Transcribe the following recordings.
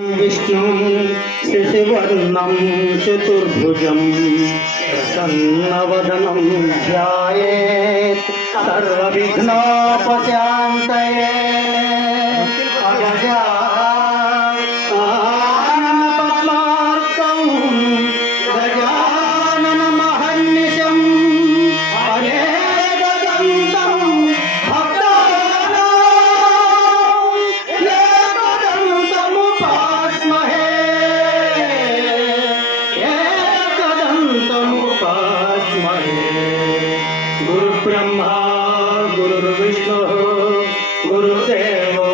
विष्णु शशिवर्णं चतुर्भुजं प्रसन्नवदनं ध्यायेत् सर्वविघ्नोपशान्तये पद्मार्कं गजाननमहर्निशं अनेकदन्तं गुरुब्रह्मा गुरुर्विष्णु गुरुदेवो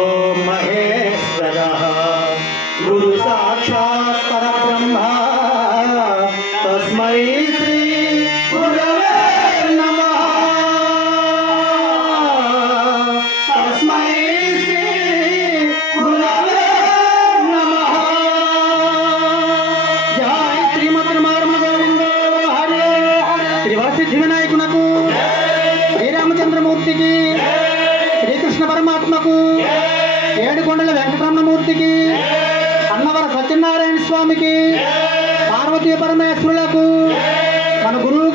महेश्वरः गुरु साक्षात् परब्रह्म तस्मै श्री गुरवे नमः तस्मै श्री गुरवे नमः जय श्रीमद्रमारमण गोविंद हरे हरे त्रिवासिद्धि विनायकुनकु శ్రీరామచంద్రమూర్తికి శ్రీకృష్ణ పరమాత్మకు ఏడుకొండల వెంకటరమణమూర్తికి అన్నవర సత్యనారాయణ స్వామికి పార్వతీ పరమేశ్వరులకు మన గురువు